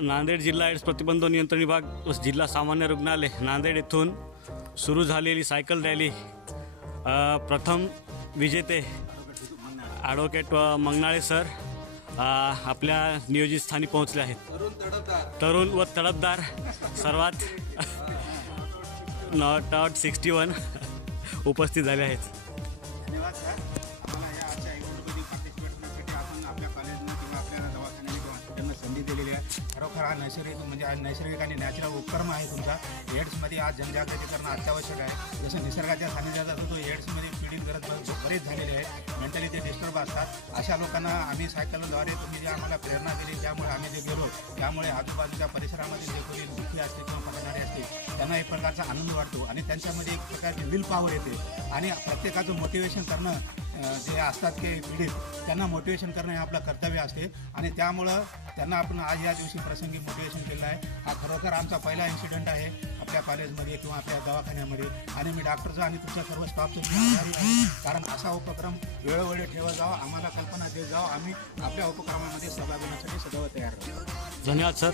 नांदेड जिल्हा एड्स प्रतिबंध नियंत्रण विभाग व जिल्हा सामान्य रुग्णालय नांदेड येथून सुरू झालेली सायकल रॅली प्रथम विजेते ॲडव्होकेट मंगनाळे सर आपल्या नियोजित स्थानी पोहोचले आहेत। तरुण व तडफदार सर्वात नॉट 61 उपस्थित झाले आहेत। धन्यवाद सर, आम्हाला या आजच्या इव्हेंटमध्ये पार्टिसिपेट करण्यासाठी आपण आपल्या कॉलेजनं किंवा आपल्या दवाखान्याने किंवा हॉस्पिटलनं संधी दिलेली आहे। खरोखर हा नैसर्गिक आणि नॅचरल उपक्रम आहे तुमचा। एड्समध्ये आज जनजागृती करणं अत्यावश्यक आहे। जसं निसर्गाच्या सानिध्यात असतो, एड्समध्ये पीडित गरज बरेच झालेले आहेत, मेंटली ते डिस्टर्ब असतात। अशा लोकांना आम्ही सायकलद्वारे तुम्ही जे आम्हाला प्रेरणा दिली, त्यामुळे आम्ही जे गेलो, त्यामुळे आजूबाजूच्या परिसरामध्ये जे कोणी दुःखी असते किंवा पकडणारे असते त्यांना एक प्रकारचा आनंद वाटतो आणि त्यांच्यामध्ये एक प्रकारची विल पॉवर येते आणि प्रत्येकाचं मोटिवेशन करणं जे असतात की पीडित त्यांना मोटिवेशन करणं हे आपलं कर्तव्य असते आणि त्यामुळं त्यांना आपण आज या दिवशी प्रसंगी मोटिवेशन केलं आहे। हा खरोखर आमचा पहिला इन्सिडेंट आहे आपल्या कॉलेजमध्ये किंवा आपल्या दवाखान्यामध्ये आणि मी डॉक्टरचा आणि तुमच्या सर्व स्टाफचं आभारी आहे, कारण असा उपक्रम वेळोवेळी ठेवत जावा, आम्हाला कल्पना देत जावं, आम्ही आपल्या उपक्रमामध्ये सहभागी होण्यासाठी सदैव तयार राहतो। धन्यवाद सर।